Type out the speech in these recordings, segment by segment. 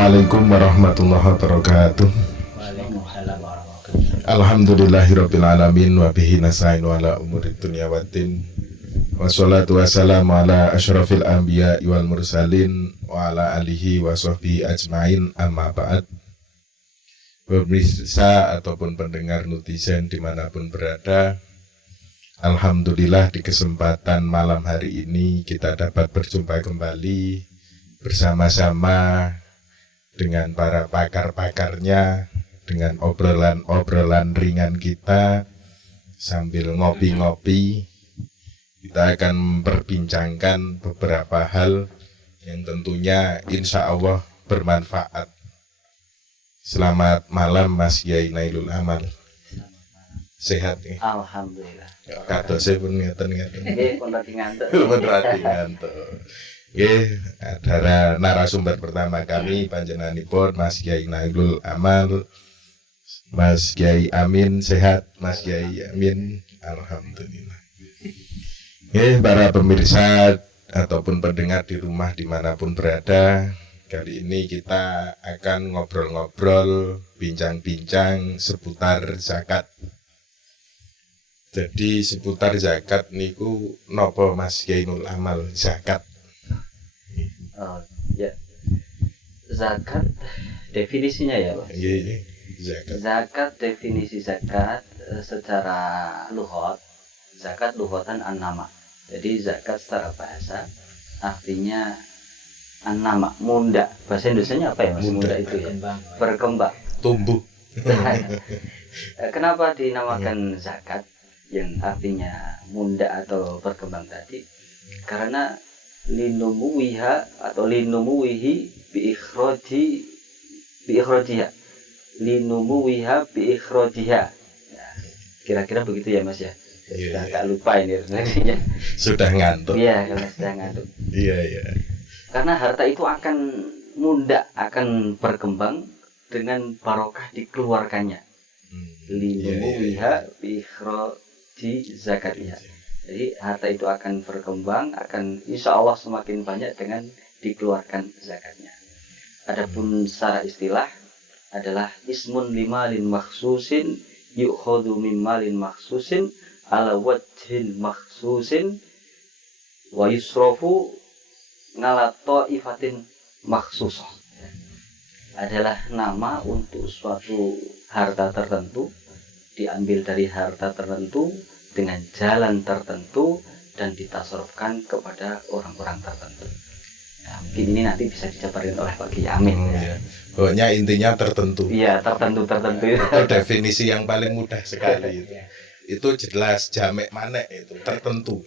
Assalamualaikum warahmatullahi wabarakatuh. Waalaikumsalam warahmatullahi wabarakatuh. Alhamdulillahirabbil alamin wa bihi nasta'in ala umurid dunya waddin. Wassalatu wassalamu ala asyrafil anbiya wal mursalin wa ala alihi wa sahbihi ajmain, amma ba'd. Pemirsa ataupun pendengar netizen dimanapun berada, alhamdulillah di kesempatan malam hari ini kita dapat berjumpa kembali bersama-sama dengan para pakar-pakarnya, dengan obrolan-obrolan ringan kita sambil ngopi-ngopi. Kita akan memperbincangkan beberapa hal yang tentunya insya Allah bermanfaat. Selamat malam Mas Kiai Nailul Amal. Sehat nih? Alhamdulillah. Kado saya pun ngeten-ngeten. Nggih, pun radi ngantuk. Pun radi ngantuk. Nggih, adalah narasumber pertama kami panjenenganipun Mas Kiai Nailul Amal. Mas Kiai Amin, sehat Mas Kiai Amin? Alhamdulillah. Nggih, para pemirsa ataupun pendengar di rumah dimanapun berada, kali ini kita akan ngobrol-ngobrol, bincang-bincang seputar zakat. Jadi seputar zakat niku nopo Mas Kiai Nailul Amal zakat? Oh, ya. Zakat definisinya ya, Pak. Iya, zakat. Zakat, definisi zakat secara lughat, zakat lughatan an-nama. Jadi zakat secara bahasa artinya an-nama, munda. Bahasa Indonesianya apa ya Mas? Munda itu ya. Berkembang. Tumbuh. Kenapa dinamakan zakat yang artinya munda atau berkembang tadi? Karena linumuwiha atau linumuwihi biikhrojiha linumuwiha biikhrojiha. Ya, kira-kira begitu ya Mas ya. Sudah agak lupa ini sebenarnya. Sudah ngantuk. Iya, kalau sudah ngantuk. Iya. Karena harta itu akan munda, akan berkembang dengan barokah dikeluarkannya. Linumuwiha biikhroji zakatnya. Jadi harta itu akan berkembang, akan insya Allah semakin banyak dengan dikeluarkan zakatnya. Adapun secara istilah adalah ismun limalin makhsusin yu'khadhu min malin makhsusin ala wajhin makhsusin wa yusrofu ngala ta'ifatin makhsusah. Adalah nama untuk suatu harta tertentu, diambil dari harta tertentu dengan jalan tertentu dan ditasarrufkan kepada orang-orang tertentu. Nah, mungkin ini nanti bisa dijabarkan oleh Pak Kiai Amin. Ya. Pokoknya intinya tertentu. Iya, tertentu. Itu definisi yang paling mudah sekali itu. Itu jelas jamek manek itu, tertentu.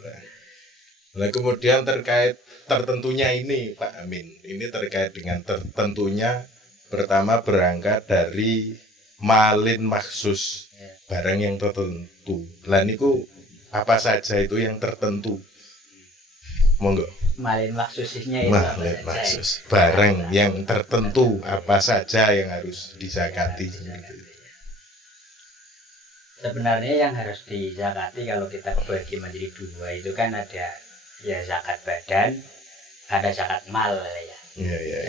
Nah, kemudian terkait tertentunya ini Pak Amin, ini terkait dengan tertentunya, pertama berangkat dari malin maksus, barang yang tertentu. Lah niku apa saja itu yang tertentu? Monggo. Malin maksusnya itu Malin maksus, barang yang tertentu apa saja yang harus dizakati gitu. Sebenarnya yang harus dizakati kalau kita bagi menjadi dua itu kan ada ya zakat badan, ada zakat mal ya.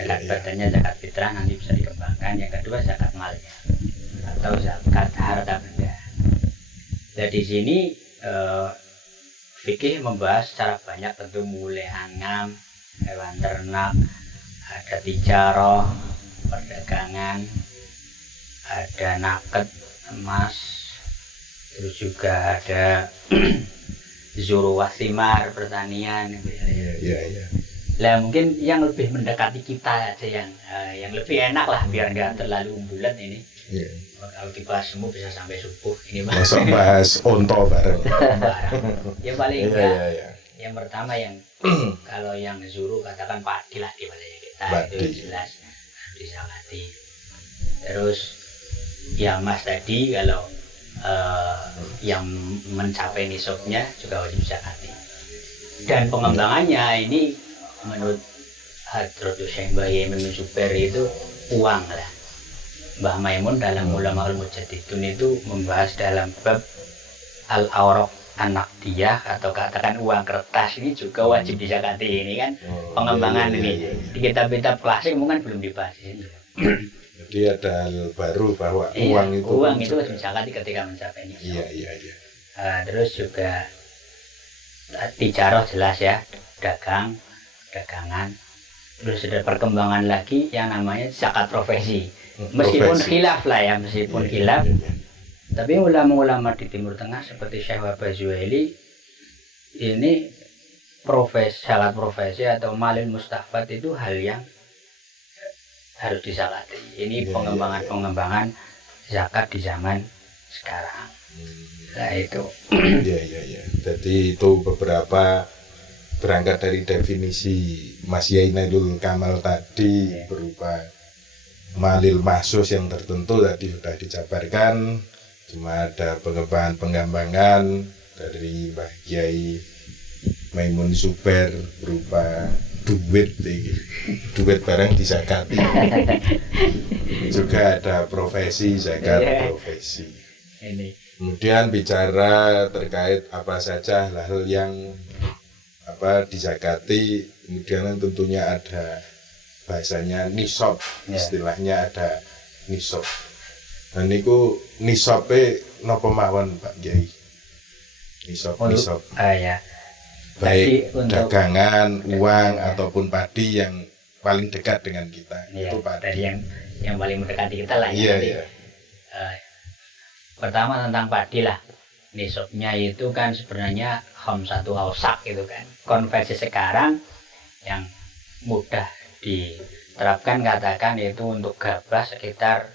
Zakat badannya zakat fitrah nanti bisa dikembangkan. Yang kedua zakat malnya atau zakat harta benda. Nah di sini fikih membahas secara banyak, tentu mulai an'am, hewan ternak, ada tijarah, perdagangan, ada naked, emas, terus juga ada zuru wasimar, pertanian. Iya. Lah mungkin yang lebih mendekati kita aja yang lebih enak lah biar nggak terlalu umbulan ini. Iya. Kalau dibahas semua bisa sampai subuh ini Mas. Masuk bahas onto bareng. Ya paling Iya. yang pertama yang kalau yang zuru katakan padi lah di wilayah kita. Padi. Itu jelas disakati. Terus ya Mas tadi kalau yang mencapai nisabnya juga wajib zakati. Dan pengembangannya ini menurut Hadratus Syekh Mbah Yaimun Zubair itu uang lah. Mbah Maimun dalam Ulamaul Mujaddidun itu membahas dalam bab al-awraq anak dia atau katakan uang kertas ini juga wajib dizakati. Ini kan pengembangan iya, ini. iya, iya. Di kitab-kitab klasik mungkin belum dibahas di situ. Jadi ada hal baru bahwa Iya, uang itu uang pun itu juga- wajib dizakati ketika mencapai nisab. Iya, iya, iya. Terus juga tijarah jelas ya, dagangan. Terus ada perkembangan lagi yang namanya zakat profesi. Meskipun Profesi. khilaf lah ya, meskipun Iya, khilaf. iya, iya. Tapi ulama-ulama di Timur Tengah seperti Syekh Wahbah Zuhaili ini zakat profesi atau malil mustahfad itu hal yang harus disakati. Ini Iya, pengembangan zakat di zaman sekarang. Nah itu. Iya, iya, iya. Jadi itu beberapa berangkat dari definisi Mas Yai Nailul Kamal tadi Iya. berupa malil mahsus yang tertentu tadi sudah dijabarkan. Cuma ada pengembangan dari Mbah Kiai Maimun Zubair berupa duit barang disakati. Juga ada profesi zakat Iya. profesi. Ini Kemudian bicara terkait apa saja hal yang dizakati, kemudian kan tentunya ada bahasanya nisab, Ya. istilahnya ada nisab. Dan niku nisabe napa mawon Pak Kiai? Nisab. ya. Baik Jadi untuk- dagangan, uang Ya. ataupun padi yang paling dekat dengan kita. Ya, Itu padi. dari yang paling mendekati kita lah ya. Iya, Nanti, iya. pertama tentang padi lah. Nisabnya itu kan sebenarnya khamsatu ausak gitu kan. Konversi sekarang yang mudah diterapkan katakan itu untuk gabah sekitar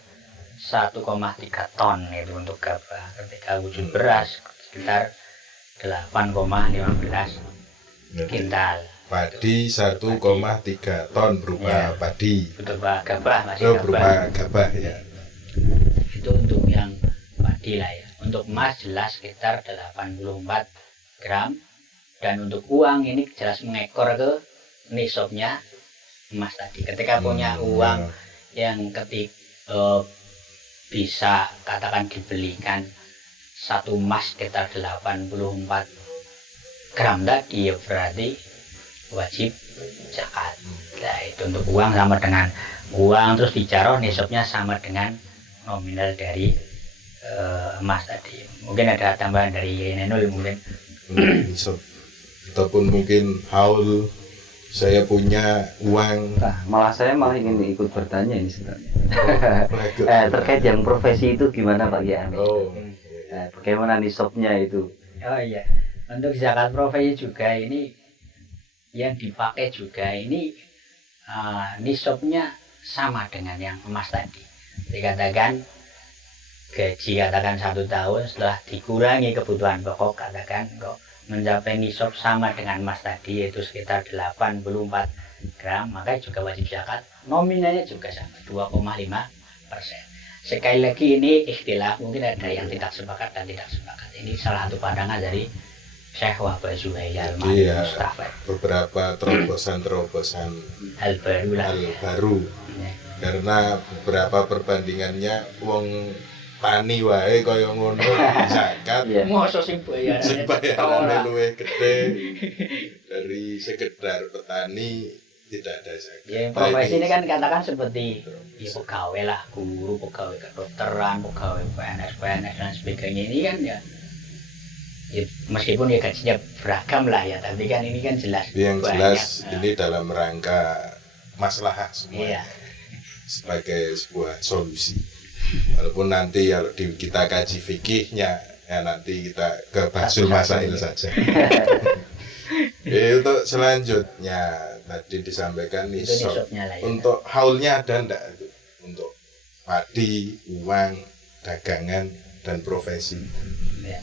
1,3 ton itu untuk gabah. Ketika wujud beras sekitar 8,15 Jadi, kintal. padi 1,3 ton berupa Iya. padi. Berupa gabah masih Oh, gabah. berupa gabah ya. Itu untuk yang padi lah ya. Untuk emas jelas sekitar 84 gram, dan untuk uang ini jelas mengekor ke nisabnya emas tadi. Ketika punya uang yang bisa katakan dibelikan satu emas sekitar 84 gram tadi, ya berarti wajib zakat. Nah itu untuk uang sama dengan uang, terus dicaroh nisabnya sama dengan nominal dari emas tadi. Mungkin ada tambahan dari Nenul mungkin. Nisab. Ataupun mungkin haul saya punya uang Nah, saya malah ingin ikut bertanya ini sebenarnya. Bagus. Terkait yang profesi itu gimana Pak Kiai? Oh, Bagaimana nisabnya itu? Oh iya, untuk zakat profesi juga ini yang dipakai juga ini nisabnya sama dengan yang emas tadi. Dikatakan gaji katakan 1 tahun setelah dikurangi kebutuhan pokok katakan kok mencapai nisab sama dengan emas tadi yaitu sekitar 84 gram, maka juga wajib zakat. Nominalnya juga sama 2,5%. Sekali lagi ini ikhtilaf, mungkin ada yang tidak sepakat dan tidak sepakat. Ini salah satu pandangan dari Syekh Wahbah Zuhaili Jadi ya, Mustafad. beberapa terobosan Hal baru lah. hal baru Ya. karena beberapa perbandingannya wong tani wae kaya ngono zakat Iya. Mosok sing bayarannya sing bayarane setoran. luwih gede dari sekedar petani tidak ada zakat. Ya, profesi ini kan katakan seperti ya, pegawai lah, guru, pegawai kedokteran, pegawai PNS dan sebagainya ini kan ya, meskipun ya gajinya beragam lah ya, tapi kan ini kan jelas. Yang banyak. jelas Nah, ini dalam rangka maslahat semua Iya. sebagai sebuah solusi. Walaupun nanti kalau kita kaji fikihnya ya nanti kita ke Basul Masail saja. Untuk selanjutnya tadi disampaikan itu nisab. nisabnya lah ya. Untuk haulnya ada enggak itu? Untuk padi, uang, dagangan dan profesi. Ya.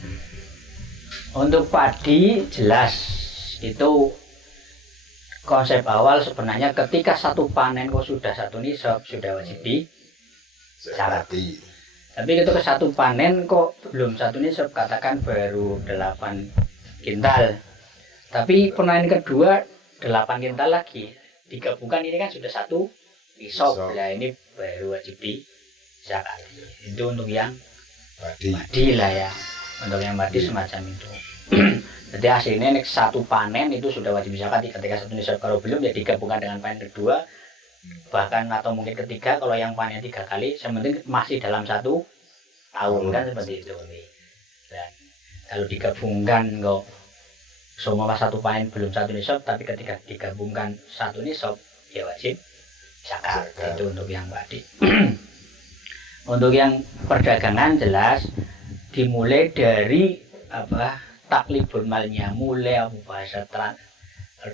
Untuk padi jelas itu konsep awal sebenarnya ketika satu panen kok sudah satu nisab sudah wajib Zakat. tapi ketika satu panen kok belum satu nisab katakan baru 8 kintal, tapi panen kedua 8 kintal lagi digabungkan ini kan sudah satu nisab. Nisab. Nah ini baru wajib zakat. Itu untuk yang Padi. padi lah ya, untuk yang padi semacam itu. Jadi hasilnya nek satu panen itu sudah wajib zakat. Ketika satu nisab, kalau belum ya digabungkan dengan panen kedua, bahkan atau mungkin ketiga kalau yang panen 3 kali, sementing masih dalam 1 tahun kan seperti itu. Dan kalau digabungkan kok semua satu panen belum satu nisab, tapi ketika digabungkan satu nisab ya wajib zakat. Itu untuk yang padi. Untuk yang perdagangan jelas dimulai dari taklibul malnya, mulai bahasa kalau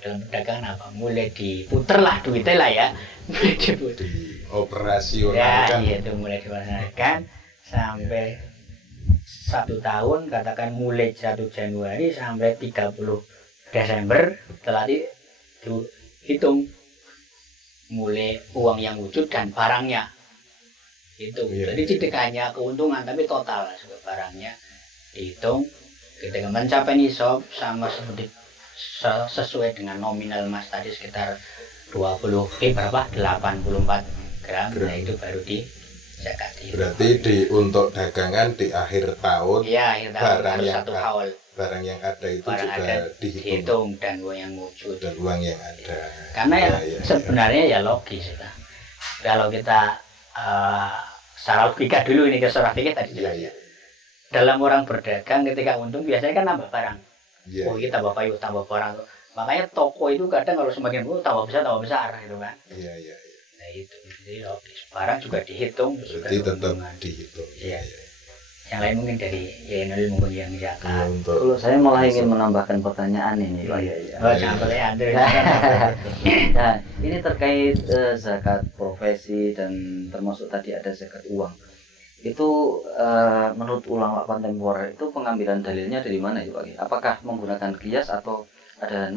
dalam perdagangan mulai diputer lah duitnya lah ya, mulai diputer, dioperasionalkan ya itu mulai dioperasionalkan sampai 1 tahun, katakan mulai 1 Januari sampai 30 Desember setelah dihitung mulai uang yang wujud dan barangnya itu. Jadi tidak hanya keuntungan tapi total juga barangnya dihitung. Ketika mencapai nisab sama seperti sesuai dengan nominal emas tadi sekitar 84 gram. Nah itu baru dizakati. Berarti untuk dagangan di akhir tahun, ya, akhir tahun barang yang 1 haul, barang yang ada itu barang juga ada dihitung dan uang yang wujud dan uang yang ada. Karena sebenarnya ya logis ya. Kalau kita secara logika dulu ini, secara fikih tadi jelas ya. Dalam orang berdagang ketika untung biasanya kan nambah barang. Oh kita tambah kayu, tambah barang. Makanya toko itu kadang kalau semakin tambah besar gitu kan. Iya. Nah itu jadi logis. Barang juga dihitung. Berarti tetap dihitung. Iya. Yang lain mungkin dari Nuril mungkin yang zakat. Kalau saya malah ingin menambahkan pertanyaan ini. Oh jangan boleh ada. Nah ini terkait zakat profesi dan termasuk tadi ada zakat uang. Itu menurut ulama kontemporer itu pengambilan dalilnya dari mana ya Pak? Apakah menggunakan qiyas atau ada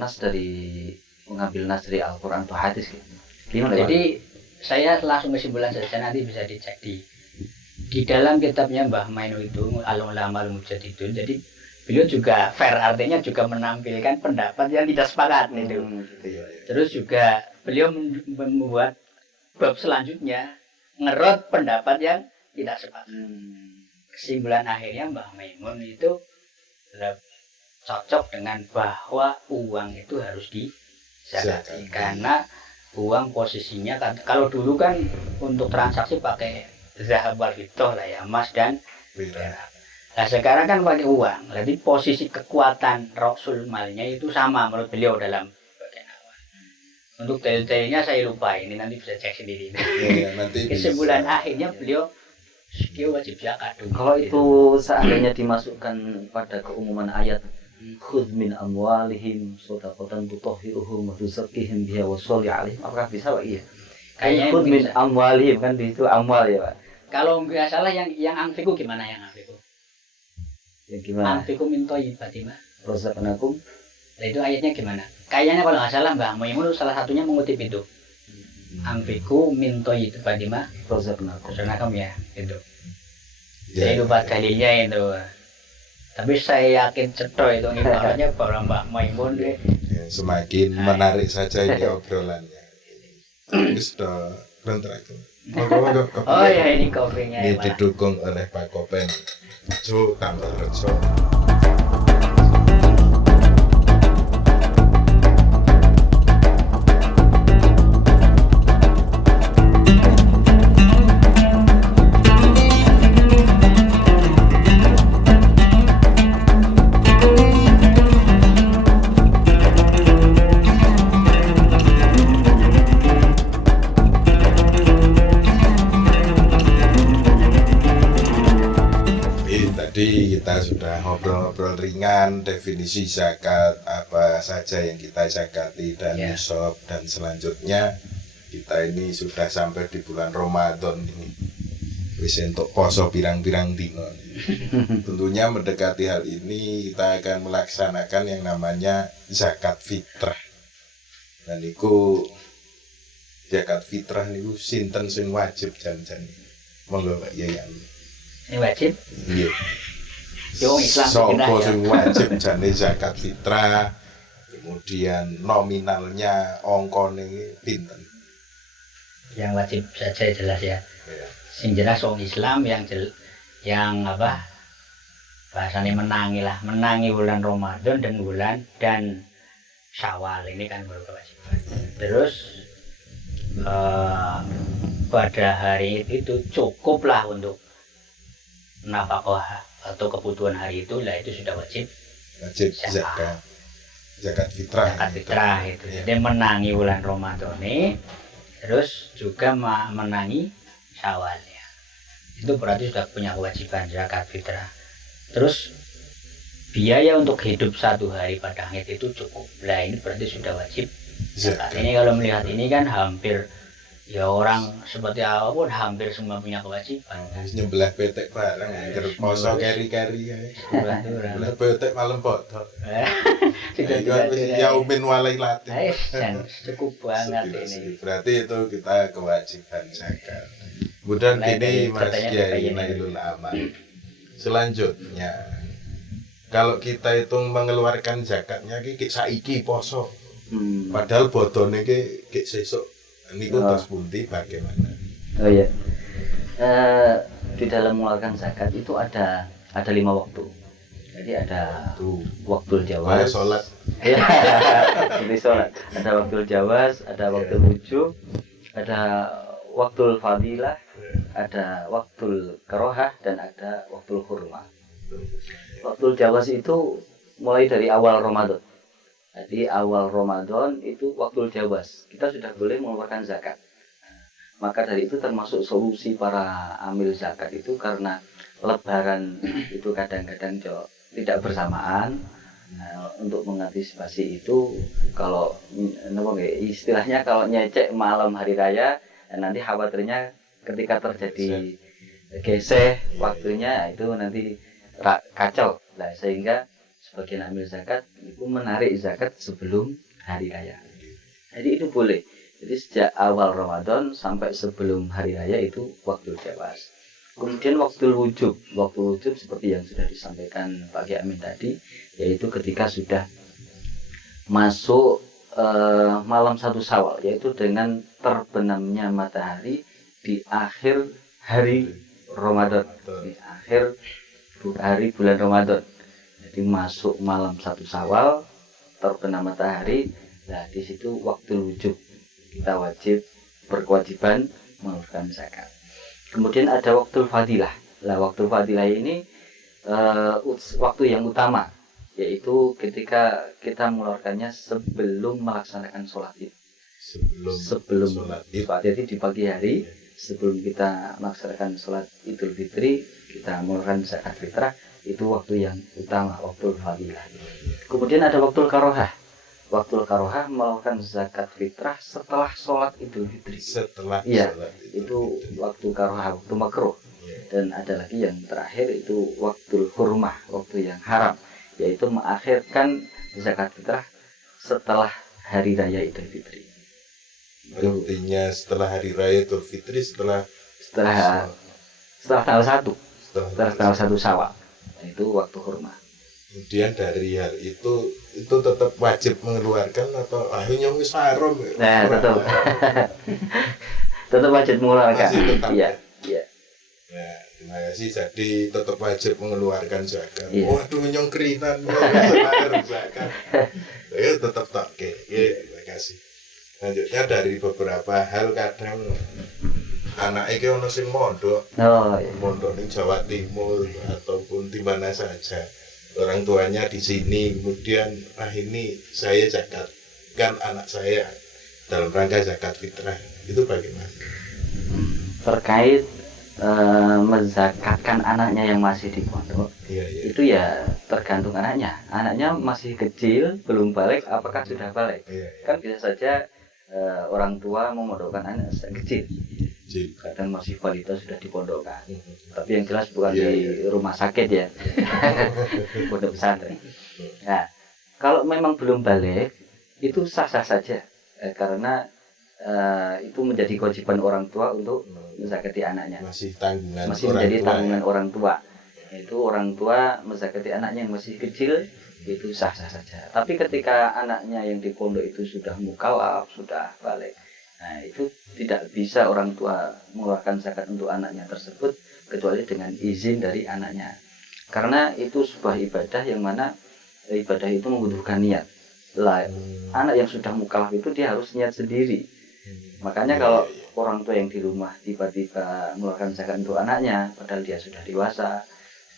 mengambil nas dari Al-Quran atau hadis gitu? Gimana, jadi saya langsung kesimpulan saja, nanti bisa dicek di dalam kitabnya Mbah Mainu itu Al-Ulama Al-Mujadidun. Jadi beliau juga fair, artinya juga menampilkan pendapat yang tidak sepakat gitu. Terus juga beliau membuat bab selanjutnya ngerot pendapat yang tidak sepakat. Kesimpulan akhirnya Mbah Maimun itu cocok dengan bahwa uang itu harus dizakati karena uang posisinya kalau dulu kan untuk transaksi pakai zahab wal fiddah lah ya, emas dan perak. Nah sekarang kan pakai uang, jadi posisi kekuatan rasul malnya itu sama menurut beliau dalam bagian awal. Untuk detailnya saya lupa, ini nanti bisa cek sendiri. Kesimpulan akhirnya beliau dia wajib zakat. Kalau itu seandainya dimasukkan pada keumuman ayat khudz min amwalihim shadaqatan tutahhiruhum wa tuzakkihim biha wa sholli alaihim, apakah bisa Pak? Iya. Kayaknya khudz min amwalihim kan di situ amwal ya Pak. Kalau nggak salah yang anfiku gimana yang anfiku? Ya gimana? Anfiku min thayyibatin ma razaqnakum. Nah itu ayatnya gimana? Kayaknya kalau nggak salah Mbah Maimun salah satunya mengutip itu. Anfiku min thayyibatin ma razaqnakum ya itu. Saya lupa dalilnya itu. Tapi saya yakin cetok itu ibaratnya para Mbak Maimun deh. Semakin menarik saja ini obrolannya. Sudah bentar itu. Oh ya ini kopinya. Ini didukung oleh Pak Kopen. Jo tambah rejo. Kita sudah ngobrol-ngobrol ringan definisi zakat, apa saja yang kita zakati dan nisab, dan selanjutnya kita ini sudah sampai di bulan Ramadan ini. Wis entuk poso pirang-pirang dino. Tentunya mendekati hal ini kita akan melaksanakan yang namanya zakat fitrah. Dan niku zakat fitrah niku sinten sing wajib jan-jan. Monggo Pak Yayan. Ini wajib? Iya. Yo Islam sopo sing wajib jane zakat fitrah, kemudian nominalnya ongkone pinten? Yang wajib saja jelas ya. Sing jelas wong Islam yang bahasanya menangi lah, menangi bulan Ramadan dan Syawal ini kan baru kewajiban. Terus pada hari itu cukuplah untuk nafkah atau kebutuhan hari itu, lah itu sudah wajib zakat fitrah. Zakat fitrah itu. Ya. Jadi menangi bulan Ramadan ini, terus juga menangi Syawal ya. Itu berarti sudah punya kewajiban zakat fitrah. Terus biaya untuk hidup satu hari pada haid itu cukup. Lah ini berarti sudah wajib zakat. Ini kalau melihat ini kan hampir ya orang seperti apapun hampir semua punya kewajiban. Nyembelah petek barang anjir poso keri-keri ae. Nyembelah petek malam podo. Yaumin walailatin. Cukup banget ini. Berarti itu kita kewajiban zakat. Kemudian ini Mas Kiai Nailul Amal. Selanjutnya, kalau kita itu mengeluarkan zakatnya ki saiki poso. Padahal bodone ki sesuk. Ini terus pundi bagaimana? Oh iya. Di dalam mengeluarkan zakat itu ada 5 waktu. Jadi ada waktu jawaz. Sholat. Iya. Ini sholat. Ada waktu jawaz, ada waktu wujub, ada waktu fadilah, ada waktu karohah, dan ada waktu hurmah. Waktu jawaz itu mulai dari awal Ramadan. Jadi awal Ramadan itu waktu jawaz. Kita sudah boleh mengeluarkan zakat. Maka dari itu termasuk solusi para amil zakat itu karena lebaran itu kadang-kadang tidak bersamaan. Nah, untuk mengantisipasi itu, kalau istilahnya kalau nyecek malam hari raya, nanti khawatirnya ketika terjadi geseh waktunya itu nanti kacau. Nah, sehingga sebagian amil zakat itu menarik zakat sebelum hari raya. Jadi itu boleh. Jadi sejak awal Ramadan sampai sebelum hari raya itu waktu jawaz. Kemudian waktu wujub seperti yang sudah disampaikan Pak Kiai Amin tadi, yaitu ketika sudah masuk malam 1 Syawal, yaitu dengan terbenamnya matahari di akhir hari Ramadan, di akhir hari bulan Ramadan. Jadi masuk malam 1 Syawal, terbenam matahari, nah di situ waktu wujub, kita berkewajiban mengeluarkan zakat. Kemudian ada waktu fadilah. Nah, waktu fadilah ini waktu yang utama, yaitu ketika kita mengeluarkannya sebelum melaksanakan sholat id. Sebelum sholat id. Jadi di pagi hari sebelum kita melaksanakan sholat Idul Fitri, kita mengeluarkan zakat fitrah. Itu waktu yang utama, waktu fadilah. Kemudian ada waktu karohah. Waktu karohah melakukan zakat fitrah setelah sholat Idul Fitri. Setelah sholat itu waktu karohah, waktu makruh. Dan ada lagi yang terakhir itu waktu hurmah, waktu yang haram, yaitu mengakhirkan zakat fitrah setelah hari raya Idul Fitri. Artinya setelah hari raya Idul Fitri, setelah tanggal 1. Setelah tanggal 1 Syawal. Itu waktu hurmah. Kemudian dari hal itu tetap wajib mengeluarkan atau akhirnya wis haram. Nah, tetap wajib mengeluarkan. Iya. Ya, terima kasih. Jadi tetap wajib mengeluarkan zakat. Iya. Waduh, nyongkrinan zakat. Ya tetap tak oke. Ya, terima kasih. Lanjutnya dari beberapa hal, kadang anak iki ono sing mondok. Oh, iya. Mondok di Jawa Timur ataupun di mana saja. Orang tuanya di sini, kemudian ini saya zakatkan anak saya dalam rangka zakat fitrah, itu bagaimana? Terkait menzakatkan anaknya yang masih di pondok, itu ya tergantung anaknya. Anaknya masih kecil, belum balik, apakah sudah balik? Kan bisa saja orang tua memondokkan anak kecil. Kadang masih balita sudah dipondokkan, tapi yang jelas bukan di rumah sakit ya, pondok pesantren. Nah, kalau memang belum balik itu sah-sah saja, karena itu menjadi kewajiban orang tua untuk menzakati anaknya. Masih menjadi tanggungan orang tua. Itu orang tua menzakati anaknya yang masih kecil, itu sah-sah saja. Tapi ketika anaknya yang di pondok itu sudah mukallaf, sudah balik, nah itu tidak bisa orang tua mengeluarkan zakat untuk anaknya tersebut kecuali dengan izin dari anaknya. Karena itu sebuah ibadah yang mana ibadah itu membutuhkan niat. Lah, anak yang sudah mukallaf itu dia harus niat sendiri. Makanya kalau orang tua yang di rumah tiba-tiba mengeluarkan zakat untuk anaknya, padahal dia sudah dewasa,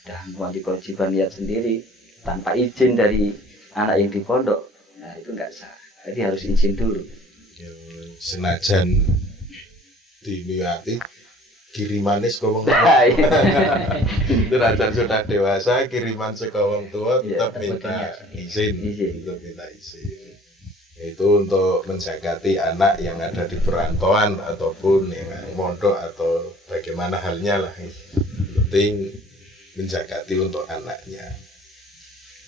sudah memiliki kewajiban niat sendiri, tanpa izin dari anak yang di pondok, nah itu enggak sah. Jadi harus izin dulu. Ya, senajan diniati kirimannya saka wong tua. Senajan sudah dewasa, kiriman saka wong tua tetap minta izin. Tetap minta izin. Itu untuk menzakati anak yang ada di perantauan ataupun yang mondok atau bagaimana halnya lah. Penting menzakati untuk anaknya.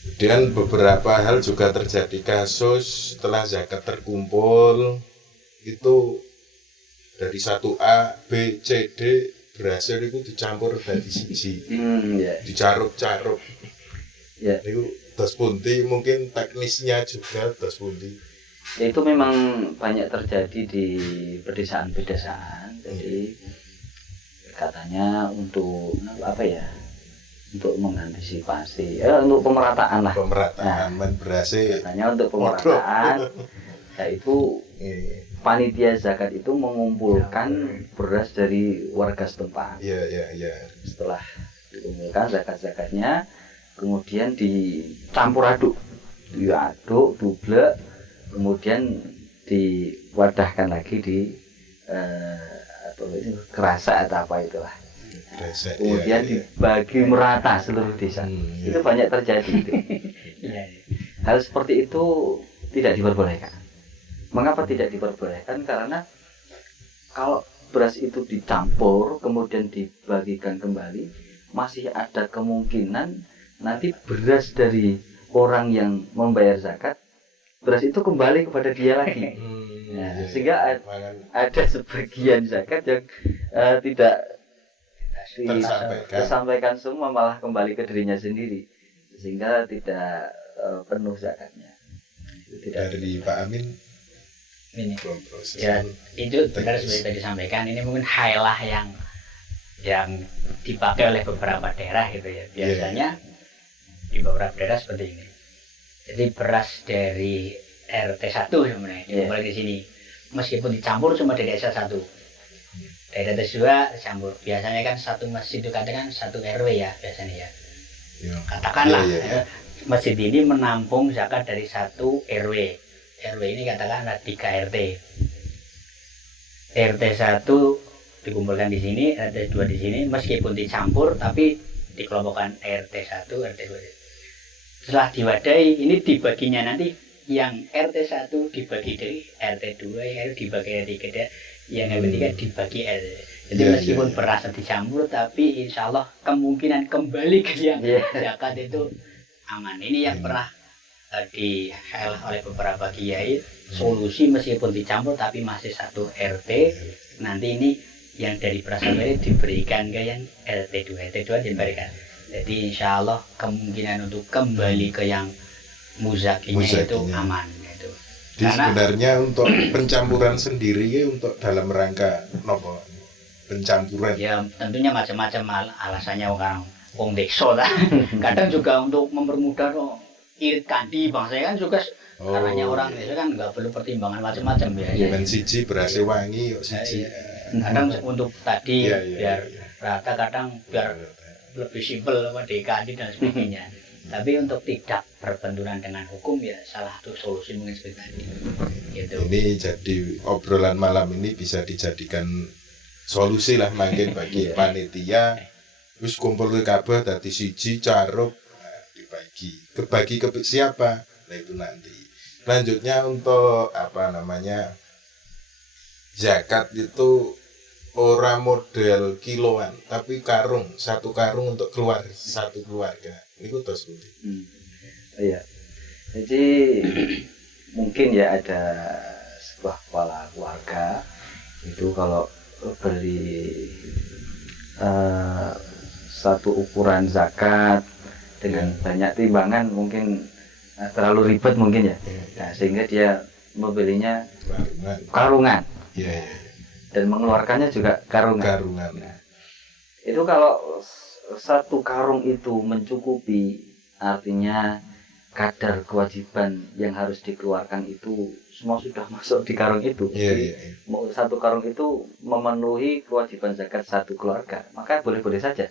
Kemudian beberapa hal juga terjadi kasus setelah zakat terkumpul itu dari 1A, B, C, D berhasil itu dicampur dari siji, dicaruk-caruk. Itu dos pundi mungkin teknisnya juga dos pundi. Itu memang banyak terjadi di pedesaan-pedesaan. Jadi katanya untuk apa ya? Untuk mengantisipasi, untuk pemerataan lah. Pemerataan berhasil. Katanya untuk pemerataan, yaitu panitia zakat itu mengumpulkan beras dari warga setempat. Iya. Setelah dikumpulkan zakat-zakatnya, kemudian dicampur aduk, dublek, kemudian diwadahkan lagi di kerasa atau apa itulah. Kemudian dibagi merata seluruh desa. Itu banyak terjadi itu. Hal seperti itu tidak diperbolehkan. Mengapa tidak diperbolehkan? Karena kalau beras itu dicampur kemudian dibagikan kembali, masih ada kemungkinan nanti beras dari orang yang membayar zakat, beras itu kembali kepada dia lagi. Sehingga ada sebagian zakat yang tidak tersampaikan semua, malah kembali ke dirinya sendiri, sehingga tidak penuh zakatnya. Dari Pak Amin ini ya itu benar seperti tadi disampaikan, ini mungkin hailah yang dipakai oleh beberapa daerah gitu ya. Biasanya di beberapa daerah seperti ini. Jadi beras dari RT 1 sebenarnya mulai di sini, meskipun dicampur cuma dari RT 1. Dari RT 2 dicampur. Biasanya kan satu masjid itu katakan satu RW ya biasanya ya. Katakanlah masjid ini menampung zakat dari satu RW. RW ini katakan ada 3 RT. RT 1 dikumpulkan di sini, RT 2 di sini, meskipun dicampur tapi dikelompokkan RT 1, RT 2. Setelah diwadahi, ini dibaginya nanti yang RT 1 dibagi dari RT 2, yang dibagi RT 3, yang ketiga dibagi RT. Jadi meskipun beras dicampur, tapi insya Allah kemungkinan kembali ke yang zakat itu aman. Ini yang pernah di-highlight oleh beberapa kiai, solusi meskipun dicampur tapi masih satu RT, nanti ini yang dari beras ini diberikan ke yang RT 2, RT 2 diberikan. Jadi insya Allah kemungkinan untuk kembali ke yang muzakinya itu aman gitu. Jadi sebenarnya untuk pencampuran sendiri untuk dalam rangka nopo pencampuran. Ya tentunya macam-macam alasannya orang wong desa ta. Kadang juga untuk mempermudah irit kandi bangsa kan juga karena orang desa kan nggak perlu pertimbangan macam-macam ya. Men siji berase wangi kok siji. Kadang untuk tadi biar rata, kadang biar lebih simpel apa dekadi dan sebagainya. Tapi untuk tidak berbenturan dengan hukum ya salah satu solusi mungkin seperti tadi. Gitu. Ini jadi obrolan malam ini bisa dijadikan solusi lah mungkin bagi panitia. Terus kumpul ke kabeh dadi siji caruk dibagi. Kebagi ke siapa? Nah itu nanti. Lanjutnya untuk apa namanya? Zakat itu ora model kiloan, tapi karung, satu karung untuk satu keluarga. Itu terus Iya. Jadi mungkin ya ada sebuah kepala keluarga itu kalau beli satu ukuran zakat dengan banyak timbangan mungkin terlalu ribet mungkin ya. Nah, sehingga dia membelinya karungan. Dan mengeluarkannya juga karungan. Nah, Itu kalau satu karung itu mencukupi, artinya kadar kewajiban yang harus dikeluarkan itu semua sudah masuk di karung itu. Iya, Jadi, iya, iya. mau satu karung itu memenuhi kewajiban zakat satu keluarga, maka boleh-boleh saja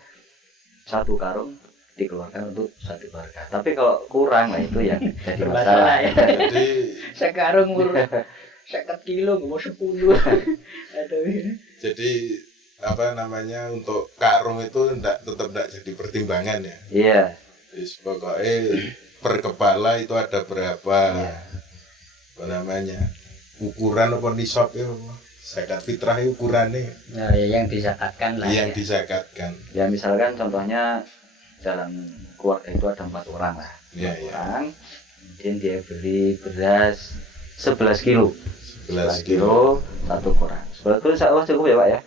satu karung dikeluarkan untuk satu keluarga. Tapi kalau kurang, nah itu yang jadi masalah. Bermasalah ya. Jadi Sekarang 50 kilo nggak mau 10. Aduh. jadi apa namanya, untuk karung itu tetap enggak jadi pertimbangan ya. Iya. Terus pokoknya per kepala itu ada berapa, Iya. apa namanya, ukuran apa nisab ya, zakat fitrah itu ukurannya Nah, ya yang dizakatkan lah. yang Ya. disakatkan. Ya misalkan contohnya dalam keluarga itu ada 4 orang lah. Iya, 4 iya. orang, mungkin dia beli beras 11 kilo. 11 kilo satu koran. 11 kilo insya Allah cukup ya Pak ya.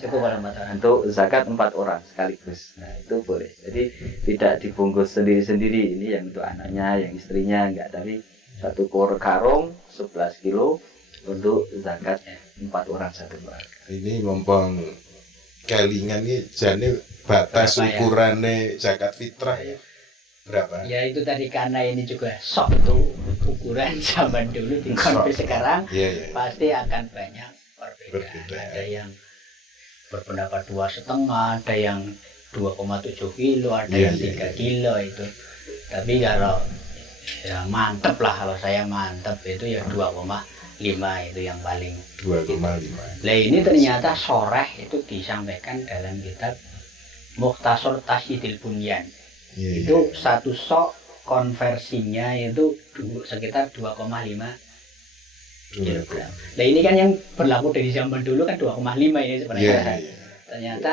Cukup kalau 4 orang. Untuk zakat 4 orang sekaligus. Nah itu boleh. Jadi tidak dibungkus sendiri-sendiri. Ini yang untuk anaknya, yang istrinya enggak. Tapi satu karung 11 kilo untuk zakat 4 orang satu keluarga. Ini mumpung kelingan ini jane batas Berapa ya? ukurannya zakat fitrah ya berapa? Ya itu tadi karena ini juga sok tuh ukuran zaman dulu di konflik sekarang Iya, iya. pasti akan banyak perbedaan. Perbedaan. Ada yang berpendapat 2,5, ada yang 2,7 kilo, ada Iya, yang iya, 3 kilo itu. Tapi kalau ya mantep lah, kalau saya mantep itu ya 2,5 itu yang paling. 2,5. Nah ini ternyata soreh itu disampaikan dalam kitab Mukhtasar Tasydidil Bunyan. Iya, Itu satu sok konversinya itu sekitar 2,5 kilogram. Nah ini kan yang berlaku dari zaman dulu kan 2,5 ini iya, sebenarnya. iya, iya. Ternyata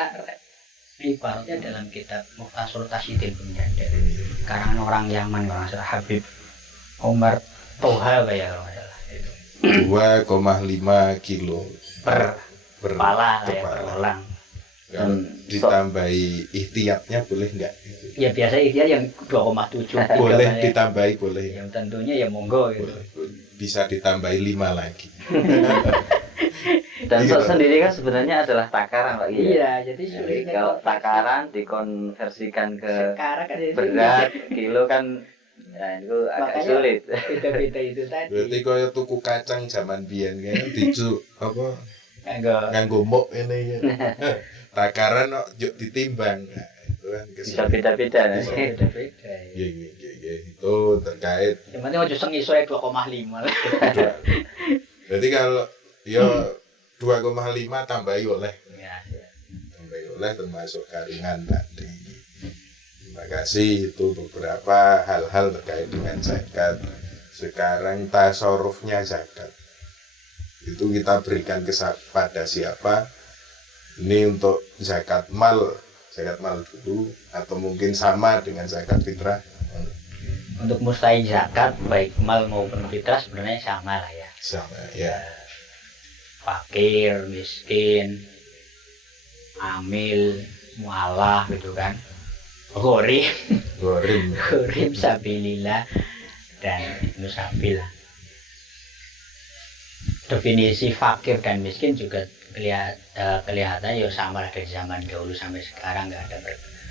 ibaratnya dalam kitab Mukhtasar Tasydidil Bunyan dari karangan orang Yaman, kalau nggak salah Habib Umar Toha kayak kalau nggak salah itu 2,5 kilo per per kepala ya, per kepala. orang. Kalau ditambahi ihtiyatnya boleh nggak? Ya biasa dia yang 2,7 Boleh katanya. ditambahi, boleh. Yang tentunya ya monggo gitu. Boleh. Bisa ditambahi 5 lagi. Dan Iya. sok sendiri kan sebenarnya adalah takaran Pak. Iya, jadi Jadi sulitnya kalau konversi. takaran dikonversikan ke Sekarang kan jadi berat kilo kan, ya itu agak Makanya- sulit. beda-beda itu tadi. Berarti kaya tuku kacang zaman biyen kan dicu apa Enggak. nganggo mok ini ya. Takaran kok yuk ditimbang. Nah, itu kan Bisa beda-beda Bisa. nanti. Beda-beda. Iya, iya, iya, iya. Itu terkait Yang penting aja sengiso ya 2,5 lah. dua. Berarti kalau ya 2,5 tambahi oleh Ya, tambahi oleh termasuk karingan tadi. Terima kasih, itu beberapa hal-hal terkait dengan zakat. Sekarang tasarrufnya zakat itu kita berikan pada siapa? Ini untuk zakat mal dulu atau mungkin sama dengan zakat fitrah? Untuk mustahil zakat baik mal maupun fitrah sebenarnya sama lah ya. Sama ya. Fakir, miskin, amil, mualah gitu kan. Gharib, Gorim. gharib sabilillah dan nusabil. Definisi fakir dan miskin juga kelihatan ya sama lah dari zaman dahulu sampai sekarang, nggak ada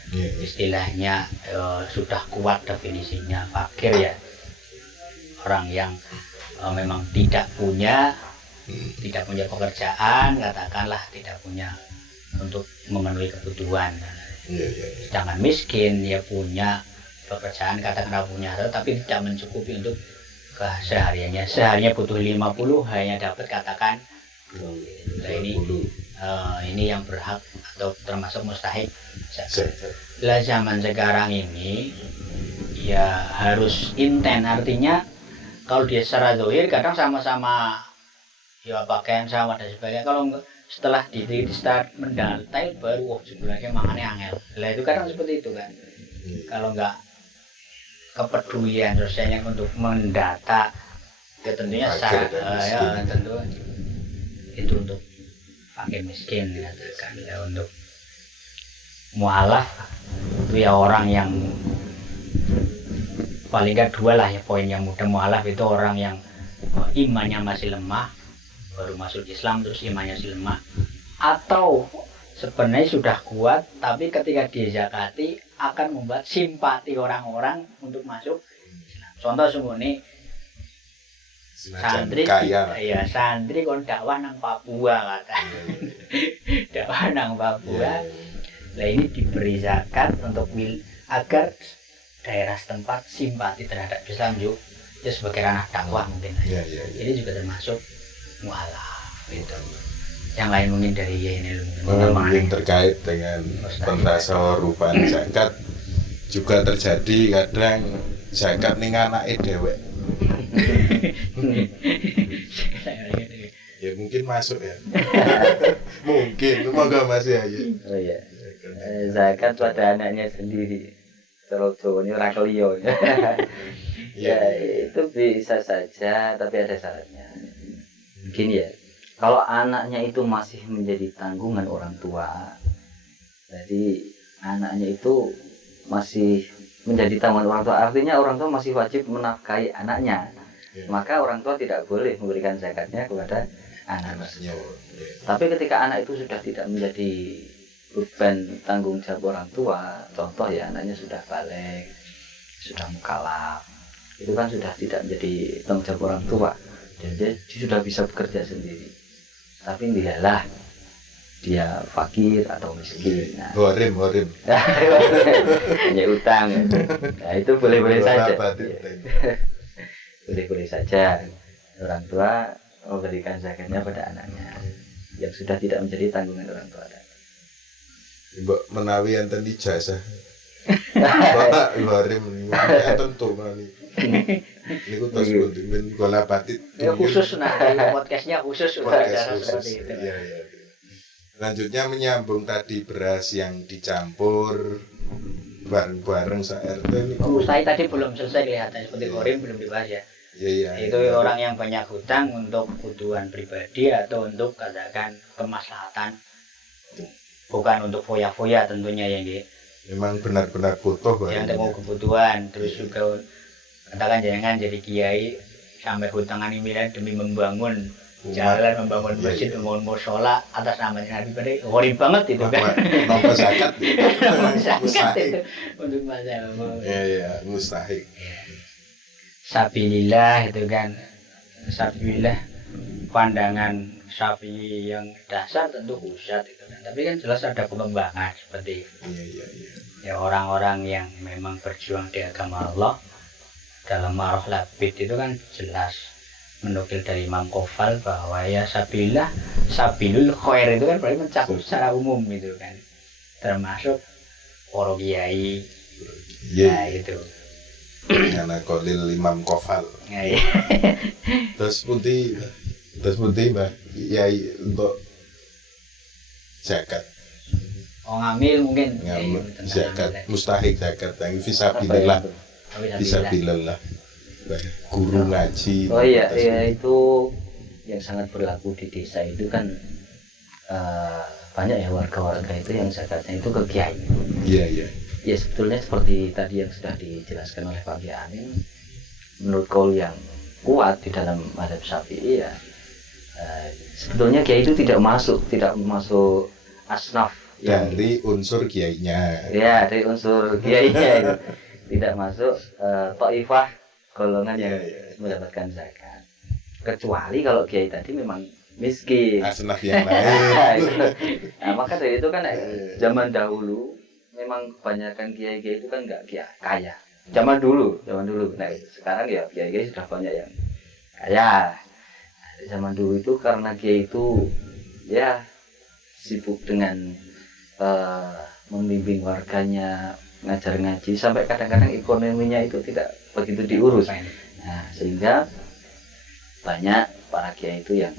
Iya. istilahnya sudah kuat definisinya. Fakir ya orang yang memang tidak punya pekerjaan, katakanlah tidak punya untuk memenuhi kebutuhan. Iya, iya. Sedangkan miskin ya punya pekerjaan, katakanlah punya tapi tidak mencukupi untuk kesehariannya. Seharinya butuh 50, hanya dapat katakan 20. Nah, 20. ini yang berhak atau termasuk mustahik. Zakat. Lah zaman sekarang ini ya harus inten, artinya kalau dia secara zahir kadang sama-sama ya pakaian sama dan sebagainya, kalau setelah di start mendetail baru sebenarnya makanya angel. Lah itu kadang seperti itu kan. Kalau nggak kepedulian sosialnya untuk mendata ya tentunya Fakir secara dan ya miskin. tentu itu untuk fakir miskin katakan. Ya, untuk mualaf itu ya orang yang paling nggak dua lah ya poin yang mudah. Mualaf itu orang yang imannya masih lemah, baru masuk Islam terus imannya masih lemah, atau sebenarnya sudah kuat, tapi ketika dia zakati akan membuat simpati orang-orang untuk masuk Islam. Contoh semuanya Senajan santri, kaya lah. ya santri kon dakwah nang Papua kata, dakwah nang Papua. Nah ini diberi zakat untuk agar daerah setempat simpati terhadap Islam juga, ya sebagai ranah dakwah mungkin. Ini juga termasuk mualaf gitu. Yang lain mungkin dari ya ini mungkin terkait dengan pentasawuran zakat juga terjadi kadang zakat ning anake dhewek. Ya mungkin masuk ya. Mungkin semoga masih aja. Oh iya. Zakat pada anaknya sendiri. Terus ini ora keliyo. Ya itu bisa saja tapi ada syaratnya. Mungkin ya. Kalau anaknya itu masih menjadi tanggungan orang tua, jadi anaknya itu masih menjadi tanggungan orang tua, artinya orang tua masih wajib menafkahi anaknya. Maka orang tua tidak boleh memberikan zakatnya kepada anak tersebut. Tapi ketika anak itu sudah tidak menjadi beban tanggung jawab orang tua, contoh ya anaknya sudah balik, sudah mukallaf, itu kan sudah tidak menjadi tanggung jawab orang tua, dan dia sudah bisa bekerja sendiri. Tapi dialah dia fakir atau miskin. Nah, horim. Hanya utang. Nah itu boleh-boleh saja. Boleh-boleh saja orang tua memberikan zakatnya pada anaknya yang sudah tidak menjadi tanggungan orang tua. Mbok menawi enten ijazah. Bapak horim enten tuh mali. Niku tos ben gola batit. Ya khusus podcastnya khusus seperti itu. Iya. Selanjutnya menyambung tadi beras yang dicampur bareng-bareng RT niku. Saya tadi belum selesai kelihatan seperti horim belum dibahas ya. Iya. Itu orang yang banyak hutang untuk kebutuhan pribadi atau untuk katakan kemaslahatan. Bukan untuk foya-foya tentunya ya nggih. Memang benar-benar butuh yang mau kebutuhan, terus juga katakan jangan jadi kiai sampai hutangan miliar demi membangun jalan, membangun masjid, membangun mushola atas nama Nabi, pada horib banget itu kan. Nomor zakat. Zakat itu untuk masalah. Iya, mustahil. Sabilillah itu kan, sabilillah pandangan Syafi'i yang dasar tentu khusyat itu kan. Tapi kan jelas ada pengembangan seperti Iya. Ya orang-orang yang memang berjuang di agama Allah dalam marah labid itu kan jelas menukil dari Imam Qofal bahwa ya sabilillah, sabilul khair itu kan berarti mencakup secara umum itu kan, termasuk para kiai. Nah itu. Karena kolil Imam Qofal. Iya. Terus putih Mbak Kiai untuk zakat. Oh ngambil mungkin. Zakat mustahik zakat yang fisabilillah. Fisabilillah. Guru ngaji. Oh iya, itu yang sangat berlaku di desa itu kan banyak ya warga-warga itu yang zakatnya itu ke kiai. Iya. Ya sebetulnya seperti tadi yang sudah dijelaskan oleh Pak Kiai Amin, menurut kaul yang kuat di dalam mazhab Syafi'i ya sebetulnya kiai itu tidak masuk asnaf dari unsur kiainya. Ya, dari unsur kiainya itu tidak masuk taifah golongan yang mendapatkan zakat. Kecuali kalau kiai tadi memang miskin. Asnaf yang lain. Nah, maka dari itu kan zaman dahulu memang kebanyakan kiai-kiai itu kan nggak kaya. Zaman dulu. Nah, sekarang ya kiai-kiai sudah banyak yang kaya. Zaman dulu itu karena kiai itu ya sibuk dengan membimbing warganya, ngajar ngaji, sampai kadang-kadang ekonominya itu tidak begitu diurus. Nah, sehingga banyak para kiai itu yang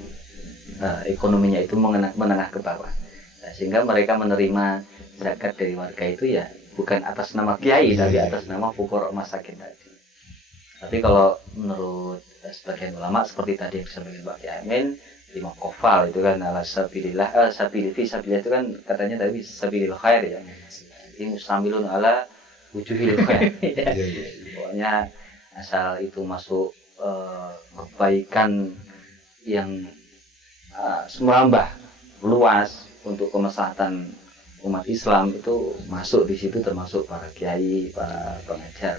ekonominya itu menengah ke bawah. Nah, sehingga mereka menerima zakat dari warga itu ya bukan atas nama kiai, tapi atas nama fuqara masakin tadi. Tapi kalau menurut sebagian ulama seperti tadi yang disampaikan Pak Kiai Amin, Imam Qofal itu kan ala sabilillah, sabilillah itu kan katanya tadi sabilil khair ya. Ini mustamilun ala wujuhil khair. Pokoknya asal itu masuk kebaikan yang merambah luas, untuk kemaslahatan umat Islam itu masuk di situ, termasuk para kiai, para pengajar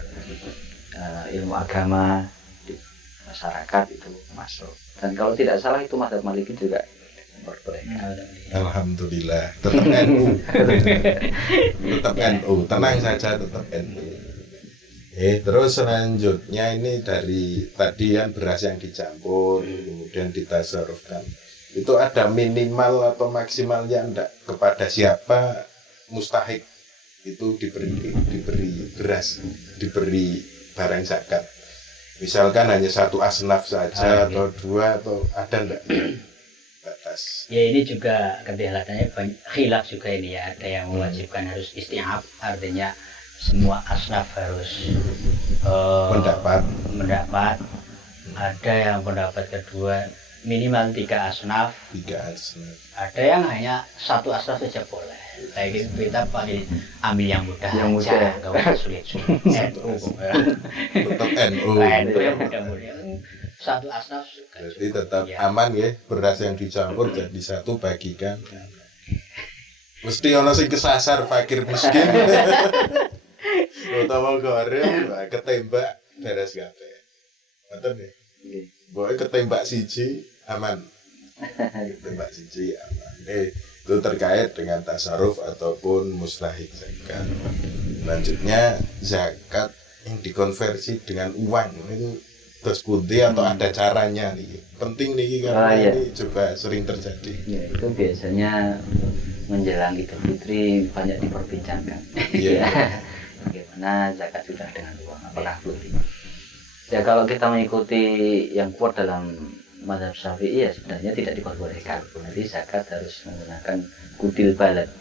ilmu agama di masyarakat itu masuk. Dan kalau tidak salah itu mazhab Maliki juga memperbolehkan. Alhamdulillah, tetap NU. Tetap NU, tenang saja, tetap NU. Terus selanjutnya ini dari tadi kan beras yang dicampur, kemudian ditasarufkan. Itu ada minimal atau maksimalnya enggak, kepada siapa mustahik itu diberi beras, diberi barang zakat. Misalkan hanya satu asnaf saja atau dua, atau ada enggak batas? Ya ini juga kebiasaannya khilaf juga ini ya. Ada yang mewajibkan harus isti'ab, artinya semua asnaf harus mendapat. Ada yang pendapat kedua minimal 3 asnaf. 3 asnaf. Ada yang hanya satu asnaf saja boleh. Kayak gitu kita panggil ambil yang mudah. Yang mudah. Gak usah sulit-sulit. Tetap NU. NU yang mudah-mudah. Satu asnaf juga. Berarti tetap Ya. aman ya, beras yang dicampur jadi satu bagikan. Mesti ono sing kesasar fakir miskin. Utawa goreng ketembak beres kabeh. Ngoten ya. Nggih. Boy ketembak siji aman. Ketembak siji aman. Itu terkait dengan tasarruf ataupun mustahik zakat. Selanjutnya zakat yang dikonversi dengan uang itu terus putih atau ada caranya nih. Penting nih karena iya. ini juga sering terjadi. Ya, itu biasanya menjelang Idul Fitri banyak diperbincangkan. Iya. Bagaimana zakat sudah dengan uang, apakah putih? Ya kalau kita mengikuti yang kuat dalam mazhab Syafi'i ya sebenarnya tidak diperbolehkan. Nanti zakat harus menggunakan kutil balad,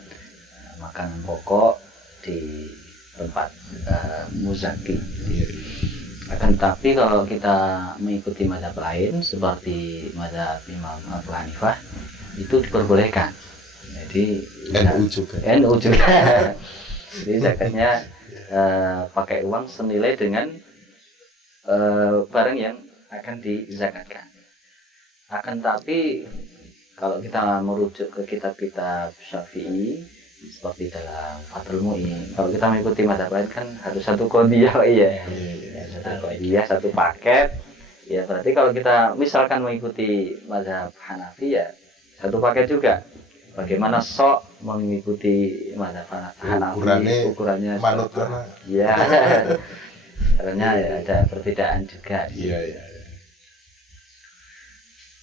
makanan pokok di tempat muzaki. Akan tetapi kalau kita mengikuti mazhab lain seperti mazhab Imam Abu Hanifah itu diperbolehkan. Jadi NU juga. NU juga. Jadi zakatnya pakai uang senilai dengan barang yang akan dizakatkan. Akan tapi kalau kita merujuk ke kitab-kitab Syafi'i seperti dalam Fathul Mu'in, kalau kita mengikuti mazhab lain kan harus satu qodiyah, iya. Ya, satu qodiyah, satu paket. Ya berarti kalau kita misalkan mengikuti mazhab Hanafi ya satu paket juga. Bagaimana sok mengikuti mazhab Hanafi, ukurannya manut karena. ya. Karena ya ada perbedaan juga. Iya.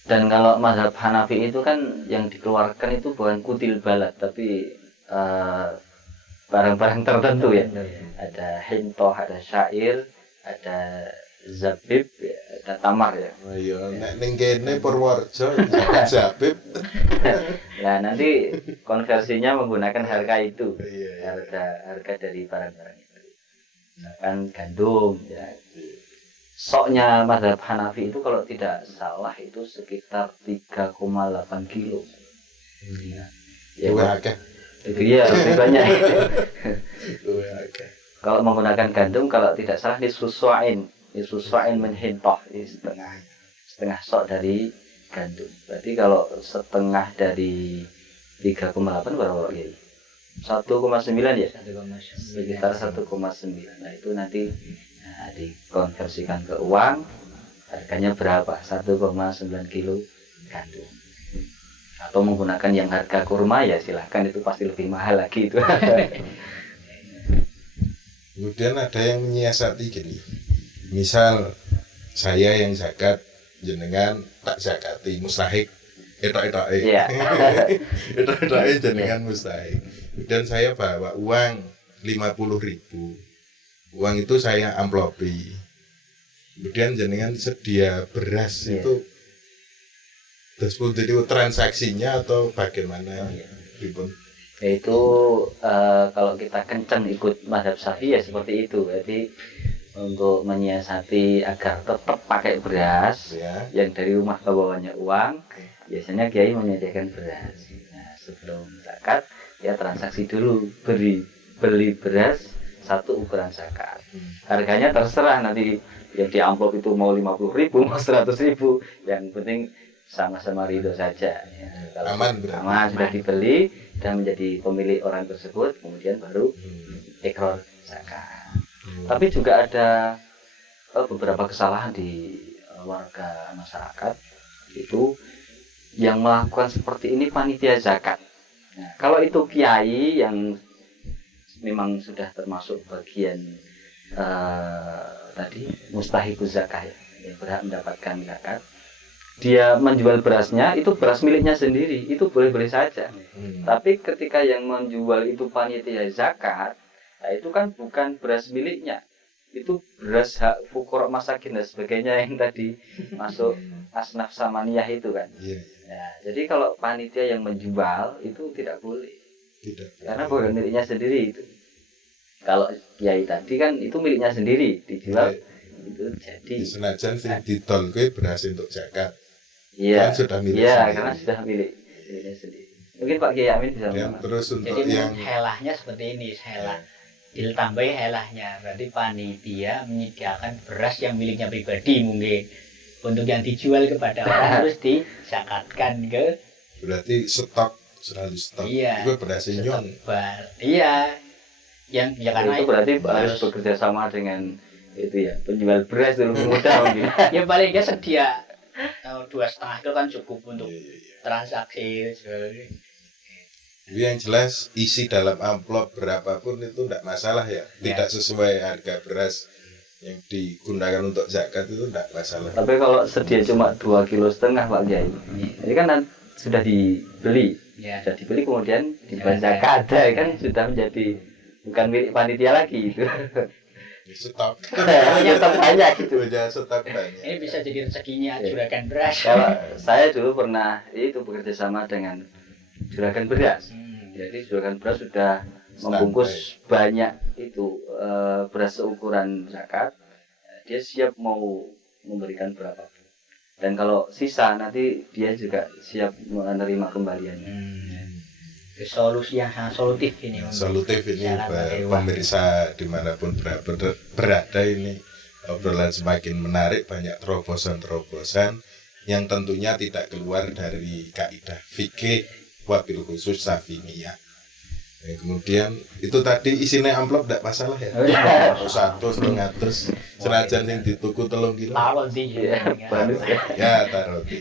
Dan kalau mazhab Hanafi itu kan yang dikeluarkan itu bukan kutil balad tapi barang-barang tertentu ya. Ada hintoh, ada syair, ada zabib, ada tamar ya. Oh iya, nek ning kene Purworejo Zabib. Nah nanti konversinya menggunakan harga itu, Iya. harga dari barang-barang itu. Misalkan gandum ya. Soknya mazhab Hanafi itu kalau tidak salah itu sekitar 3,8 kilo. Ya, Luwih akeh. itu ya lebih banyak. Luwih akeh. Kalau menggunakan gandum kalau tidak salah disusuain menhintoh setengah sok dari gandum. Berarti kalau setengah dari 3,8 berapa ya? 1,9 ya? Sekitar 1,9. Nah itu nanti dikonversikan ke uang, harganya berapa? 1,9 kilo gandum. Atau menggunakan yang harga kurma ya silahkan, itu pasti lebih mahal lagi itu. Kemudian ada yang menyiasati gini. Misal saya yang zakat, jenengan tak zakati mustahik. Etok-etoke. Iya. Etok-etoke jenengan mustahik. Dan saya bawa uang 50.000. Uang itu saya amplopi. Kemudian jenengan sedia beras itu terus itu transaksinya atau bagaimana? Ribun. Yaitu kalau kita kencang ikut mazhab Syafi'i ya seperti itu. Jadi untuk menyiasati agar tetap pakai beras Ya. yang dari rumah bawanya uang, biasanya kiai menyediakan beras. Nah, sebelum zakat ya transaksi dulu, beli beras satu ukuran zakat. Harganya terserah nanti yang di amplop itu mau 50.000 mau 100.000, yang penting sama-sama ridho saja. Ya, kalau Aman berarti. aman sudah dibeli dan menjadi pemilik orang tersebut, kemudian baru ikrar zakat. Tapi juga ada beberapa kesalahan di warga masyarakat itu yang melakukan seperti ini panitia zakat. Nah, kalau itu kiai yang memang sudah termasuk bagian tadi mustahikuz zakah ya, yang berhak mendapatkan zakat, dia menjual berasnya itu beras miliknya sendiri, itu boleh-boleh saja. Tapi ketika yang menjual itu panitia zakat, nah itu kan bukan beras miliknya, itu beras hak fuqara masakin dan sebagainya yang tadi masuk asnaf samaniyah itu kan. Nah, jadi kalau panitia yang menjual itu tidak boleh, karena bukan miliknya sendiri itu. Kalau kiai tadi kan itu miliknya sendiri, dijual itu jadi. Senajan sing didol kuwi beras untuk zakat. Iya, Kan sudah milik iya, sendiri. karena sudah miliknya sendiri. Mungkin Pak Kiai Amin bisa Dan menambah. terus untuk Jadi yang helahnya seperti ini, helah. Ditambahi helahnya, berarti panitia menyediakan beras yang miliknya pribadi mungkin. Untuk yang dijual kepada orang harus dizakatkan ke. berarti stok selalu stok. Iya. Itu berasnya nyong. Iya. Yang ya karena itu berarti harus bekerja sama dengan itu ya, penjual beras dulu mudah mungkin. ya paling nggak sedia 2,5 kilo kan cukup untuk transaksi. Jadi yang jelas isi dalam amplop berapapun itu tidak masalah ya. Tidak sesuai harga beras yang digunakan untuk zakat itu tidak masalah. Tapi kalau sedia cuma 2,5 kilo Pak Kiai, ini kan sudah dibeli, Ya. sudah dibeli kemudian dibayar zakat, kan sudah menjadi bukan milik panitia lagi itu. Stok. Punya stok banyak gitu. Punya stok banyak. Ini bisa jadi rezekinya juragan beras. Kalau saya dulu pernah itu bekerja sama dengan juragan beras. Jadi juragan beras sudah membungkus banyak itu beras seukuran zakat. Dia siap mau memberikan berapa. Dan kalau sisa nanti dia juga siap menerima kembaliannya. Solusi yang sangat solutif ini. Solutif ini pemirsa dimanapun berada ini obrolan semakin menarik, banyak terobosan-terobosan yang tentunya tidak keluar dari kaidah fikih wabil khusus Syafi'iyah. Kemudian itu tadi isinya amplop tidak masalah ya. 100-200 senajan yang dituku 3 kilo. Taruh di Ya taruh di.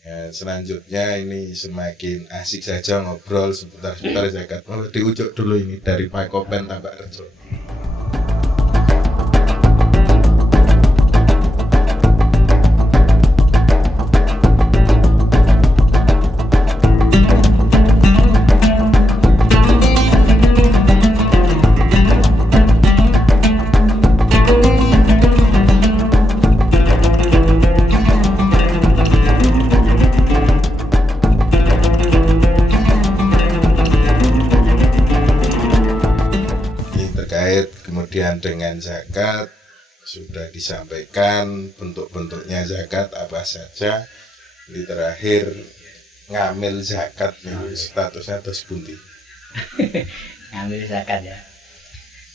Ya, selanjutnya ini semakin asik saja ngobrol seputar zakat. Oh, diujuk dulu ini dari Pak Kopen Tambak Rejo. Kemudian dengan zakat sudah disampaikan bentuk-bentuknya zakat apa saja. Di terakhir ngambil zakat nih statusnya terus bunti. Ngambil zakat ya.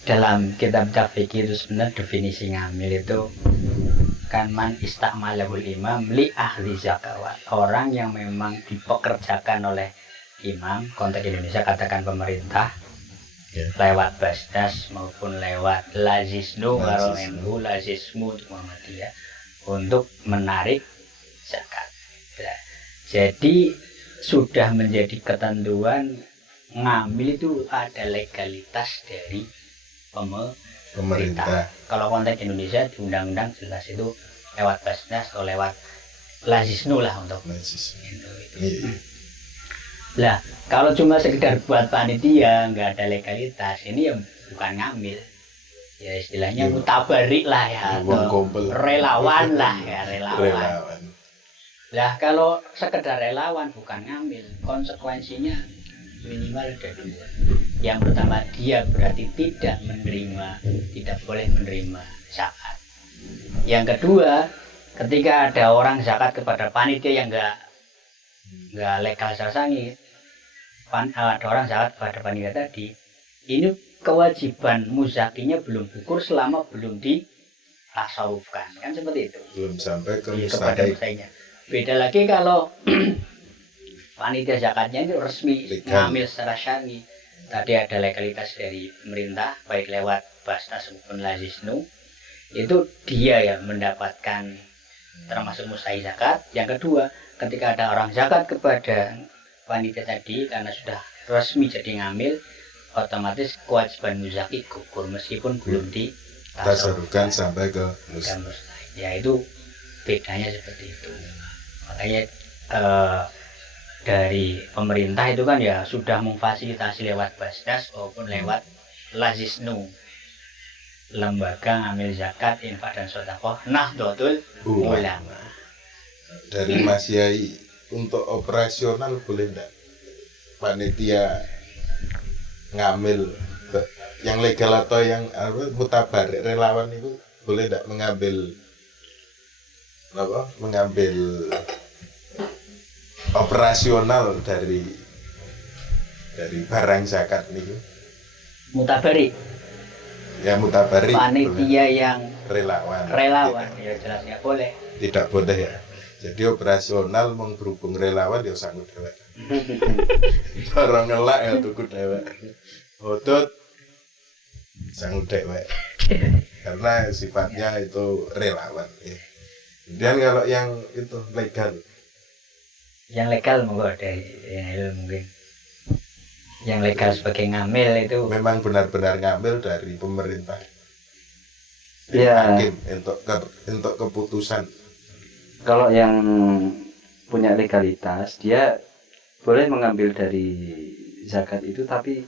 Dalam kitab fikih itu sebenarnya definisi ngambil itu kan man istakmalahul imam li ahli zakawat. Orang yang memang dipekerjakan oleh imam, konteks Indonesia katakan pemerintah, lewat Basnas maupun lewat Lazisnu Waromenhu Lazismu untuk Muhammadiyah untuk menarik zakat. Nah, jadi sudah menjadi ketentuan ngambil itu ada legalitas dari pemerintah. Kalau konteks Indonesia di undang-undang jelas itu lewat Basnas atau lewat Lazisnu lah untuk itu. Lah, kalau cuma sekedar buat panitia nggak ada legalitas, ini ya bukan ngambil. Ya istilahnya mutabarik lah ya, atau relawan lah ya, relawan. Lah kalau sekedar relawan bukan ngambil, konsekuensinya minimal ada 2. Yang pertama, dia berarti tidak boleh menerima zakat. Yang kedua, ketika ada orang zakat kepada panitia yang nggak legal sasangit, ada orang zakat kepada panitia tadi, ini kewajiban muzakinya belum gugur selama belum ditasawufkan, kan seperti itu. Belum sampai ke kepada mustahik. mustahiknya. Beda lagi kalau panitia zakatnya itu resmi Legal. ngambil secara syar'i. Tadi ada legalitas dari pemerintah baik lewat Basnas maupun Lazisnu. Itu dia yang mendapatkan termasuk mustahil zakat. Yang kedua, ketika ada orang zakat kepada panitia tadi karena sudah resmi jadi ngambil, otomatis kewajiban muzaki gugur meskipun belum Tasarukan sampai ke bukan mustahil. Ya itu bedanya seperti itu. Makanya dari pemerintah itu kan ya sudah memfasilitasi lewat Basnas maupun lewat Lazisnu, lembaga ngambil zakat, infak dan sedekah Nahdlatul Ulama. Dari Mas Yai untuk operasional boleh enggak panitia ngambil yang legal atau yang mutabarik relawan itu boleh enggak mengambil operasional dari barang zakat nih? Mutabarik Ya mutabarik panitia yang relawan ya jelas nggak boleh. tidak boleh ya. Jadi operasional berhubung relawan ya sanggup dewek. Orang ngelak ya tuku dewek. Hodot sanggup dewek. Karena sifatnya itu relawan ya. Kemudian kalau yang itu legal. Yang legal monggo ada yang mungkin. Yang legal sebagai ngambil itu Memang benar-benar ngambil dari pemerintah. Ya. Hakim untuk keputusan. Kalau yang punya legalitas, dia boleh mengambil dari zakat itu, tapi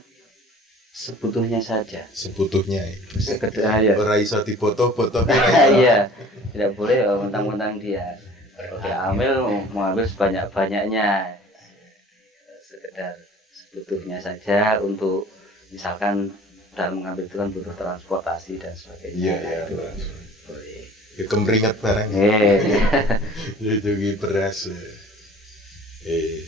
sebutuhnya saja. Sebutuhnya Sekedar ya. ora iso diboto-boto. Iya, tidak boleh mentang-mentang dia ambil mau ambil sebanyak-banyaknya, sekedar sebutuhnya saja untuk misalkan dalam mengambil itu kan butuh transportasi dan sebagainya. Iya. Boleh. Ya kemringet barang. Ya juga beras.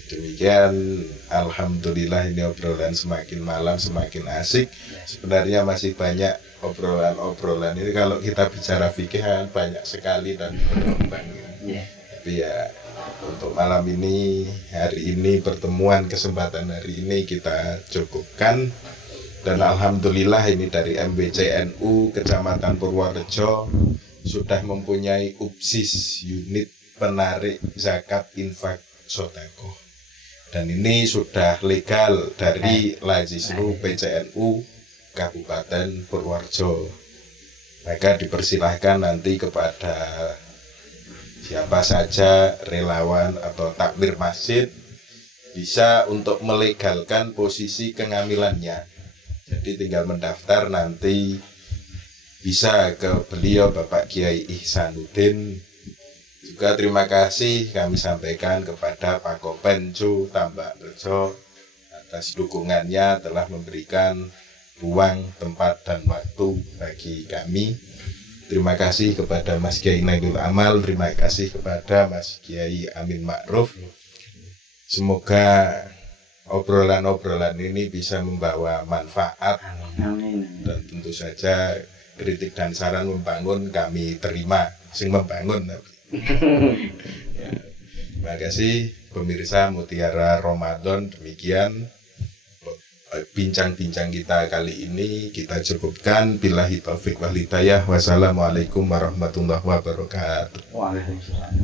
Demikian alhamdulillah ini obrolan semakin malam semakin asik. Sebenarnya masih banyak obrolan ini kalau kita bicara fikih kan banyak sekali dan berkembang. Tapi ya untuk malam ini, hari ini pertemuan kesempatan hari ini kita cukupkan. Dan alhamdulillah ini dari MBCNU Kecamatan Purworejo sudah mempunyai UPSIS, unit penarik zakat infak sedekah. Dan ini sudah legal dari Lazisnu PCNU Kabupaten Purworejo. Maka dipersilahkan nanti kepada siapa saja relawan atau takmir masjid bisa untuk melegalkan posisi kehamilannya. Jadi tinggal mendaftar nanti bisa ke beliau Bapak Kiai Ihsanuddin. Juga terima kasih kami sampaikan kepada Pak Kopencu Tambak Rejo atas dukungannya telah memberikan ruang, tempat dan waktu bagi kami. Terima kasih kepada Mas Kiai Nailul Amal, terima kasih kepada Mas Kiai Amin Ma'ruf. Semoga obrolan-obrolan ini bisa membawa manfaat. Amin. Dan tentu saja kritik dan saran membangun kami terima, sing membangun. Ya, terima kasih pemirsa Mutiara Ramadan. Demikian bincang-bincang kita kali ini kita cukupkan. Billahi taufik wal hidayah. Wassalamualaikum warahmatullahi wabarakatuh. Waalaikumsalam.